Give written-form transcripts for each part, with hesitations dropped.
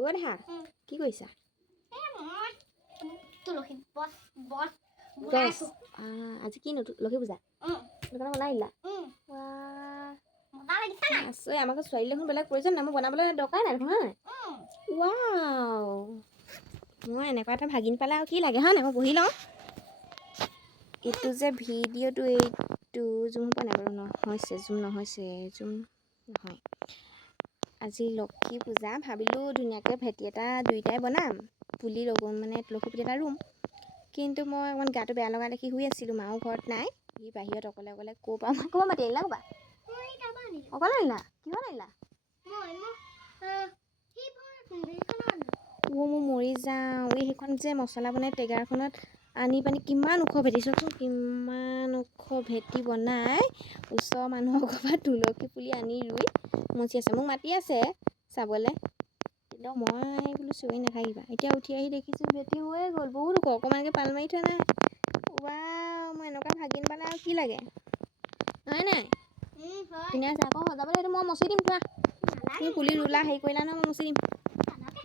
অ' দেহা কি কৰিছা? আজি কি লক্ষী পূজা দোকানত বনাই দিলা? আছে আমাক ছোৱালী দেখোন বেলেগ প্ৰয়োজন নাই, মই বনাবলৈ দৰকাৰ নাই দেখোন, হয় নাই? ৱাও, মই এনেকুৱা এটা ভাগিন পালে আৰু কি লাগে, হয় নাই? মই বহি লওঁ। এইটো যে ভিডিঅ'টো এইটো জুম পোৱা নাই বাৰু, জুম নহয়। আজি লক্ষী পূজা, ভাবিলোঁ ধুনীয়াকৈ ভেটি এটা দুইটাই বনাম, পুলি মানে তুলসী পুলি এটা ৰুম। কিন্তু মই অকণমান গাটো বেয়া লগা দেখি শুই আছিলোঁ, মাও ঘৰত নাই, সি বাহিৰত অকলে ক'ৰ পৰা মাতি আনিলা ক'বা? অকলে আনিলা? কিহত আনিলা? মই মৰি যাওঁ। এই সেইখন যে মছলা বনাই টেগাৰখনত আনি পানি কিমান ওখ ভেটি, চাওকচোন কিমান ওখ ভেটি বনাই ওচৰৰ মানুহৰ ঘৰৰ তুলসী পুলি আনি ৰুই মচি আছে। মোক মাতি আছে চাবলৈ, কিন্তু মই বোলো চিঞৰি নাথাকিবা। এতিয়া উঠি আহি দেখিছোঁ ভেটি হৈয়ে গ'ল, বহুত ওখ, অকণমানকৈ পাল মাৰি থোৱা নাই। মই এনেকুৱা ভাগিন পালে আৰু কি লাগে, হয় নাই? ধুনীয়া আছে আকৌ সজাবলৈ, এইটো মই মচি দিম, থোৱা। তুমি পুলি ৰুলা, হেৰি কৰিলা নহয়, মই মচি দিম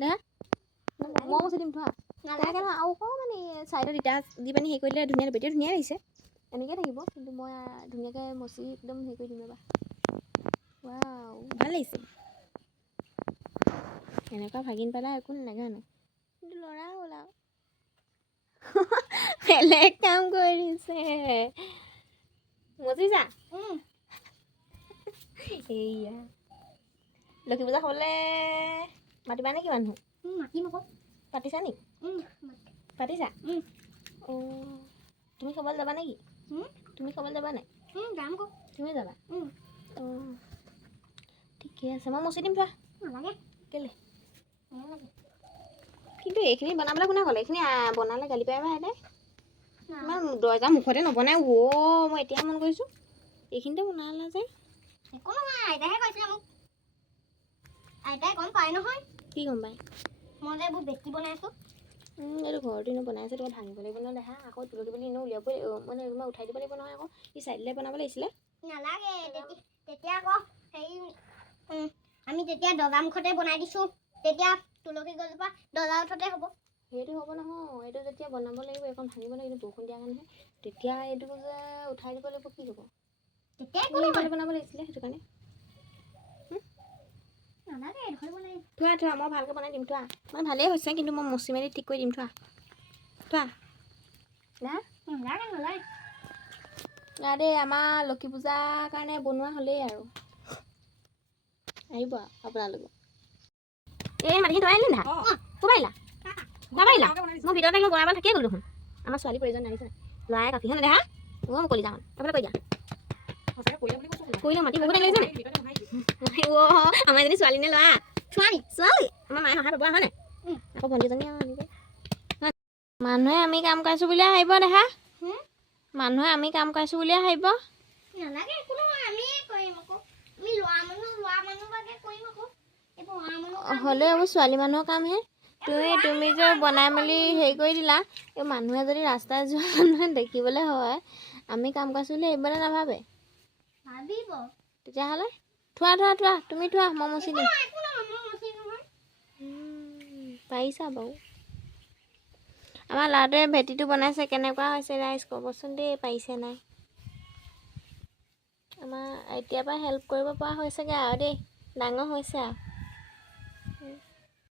দে, মই মচি দিম, থোৱা। তেনেকৈ নহয়, আৰু অকণমান ছাইডত ইটা দি পানি হেৰি কৰি দিলে ধুনীয়া, বেটিও ধুনীয়া লাগিছে, এনেকৈ থাকিব। কিন্তু মই ধুনীয়াকৈ মচি একদম হেৰি কৰি দিম ৰ'বা। ৱাও, ভাল লাগিছে। এনেকুৱা ভাগিন পালে একো নালাগে, হয় নাই? কিন্তু ল'ৰা হ'ল আৰু বেলেগ কাম কৰিছে। মচিছা? এইয়া লক্ষী পূজা হ'লে মাতিবা নেকি মানুহ? মাতিম আকৌ। পাতিছা নি? পাতিছা? অঁ, তুমি খাবলৈ যাবা নেকি? তুমি খাবলৈ যাবা নাই? যাম আকৌ। তুমি যাবা? অঁ, ঠিকে আছে, মই মচি দিম, থোৱা। নালাগে। কেলে? নালাগে। কিন্তু এইখিনি বনাবলৈ কোনে ক'লে? এইখিনি বনালে গালি পাৰিবা আইতাই। ইমান দৰ্জাৰ মুখতে নবনাই। মই এতিয়া মন কৰিছোঁ, এইখিনিতে বনালে যে। একো নহয়, আইতাহে কৈছিলে মোক। আইতাই গম পায় নহয়। কি গম পায়? মই যে এইবোৰ বেটি বনাইছোঁ। এইটো ঘৰটো এনেও বনাই আছে, তোমাৰ ভাঙিব লাগিব নহয়। দেখা আকৌ তুলসী পুলি এনেও উলিয়াবই, মানে তোমাৰ উঠাই দিব লাগিব নহয়। আকৌ ই চাইডলৈ বনাব লাগিছিলে। নালাগে, তেতিয়া আকৌ হেৰি আমি তেতিয়া দৰ্জা মুখতে বনাই দিছোঁ, তেতিয়া তুলসী গছজোপা দৰ্জাৰ ওচৰতে হ'ব। সেইটো হ'ব নহয়, এইটো যেতিয়া বনাব লাগিব, এইখন ভাঙিব লাগিব, বৰষুণ দিয়া কাৰণেহে। তেতিয়া এইটো যে উঠাই দিব লাগিব, কি হ'ব? তেতিয়াই বনাব লাগিছিলে, সেইটো কাৰণে। থোৱা, মই ভালকৈ বনাই দিম, থোৱা। মানে ভালেই হৈছে, কিন্তু মই মচি মেলি ঠিক কৰি দিম, থোৱা। দেই, আমাৰ লক্ষী পূজাৰ কাৰণে বনোৱা হ'লেই আৰু আহিব আপোনালোকে। এই মাটিখিনি তই আনিলি না? ক'ৰ আহিলা? মই ভিতৰতে বনাব থাকিয়ে গ'ল দেখোন। আমাৰ ছোৱালী প্ৰয়োজন নাই, ল'ৰাই কাটি হয় দেখা। মুকলি যাওঁ এইফালে কৈ দিয়া। কৰিলে মাটি বহুত লাগিছে নে? আমাৰ এজনী ছোৱালী নে ল'ৰা? ছোৱালী। আমাৰ মায়ে সহায় পাব, হয় নাই? আকৌ ভণ্টিজনী আৰু আনিব। মানুহে আমি কাম কৰাইছোঁ বুলিয়ে আহিব দেখা। মানুহে আমি কাম কৰাইছোঁ বুলিয়ে আহিব। নালাগে, একো নহয়, আমিয়ে কৰিম আকৌ। আমি ল'ৰা মানুহ বাগে কৰিম আকৌ। হ'লেও এইবোৰ ছোৱালী মানুহৰ কামহে। তুমি যে বনাই মেলি হেৰি কৰি দিলা, এই মানুহে যদি ৰাস্তাত যোৱা মানুহে দেখিবলৈ হয়, আমি কাম কৰাইছোঁ বুলি এইবলৈ নাভাবে। ভাবিব। তেতিয়াহ'লে থোৱা, তুমি থোৱা, মই মচি দিম। পাৰিছা বাৰু। আমাৰ ল'ৰাটোৱে ভেটিটো বনাইছে, কেনেকুৱা হৈছে ৰাইজ ক'বচোন দেই, পাৰিছে নাই। আমাৰ এতিয়াৰ পৰা হেল্প কৰিব পৰা হৈছেগৈ আৰু দেই, ডাঙৰ হৈছে আৰু।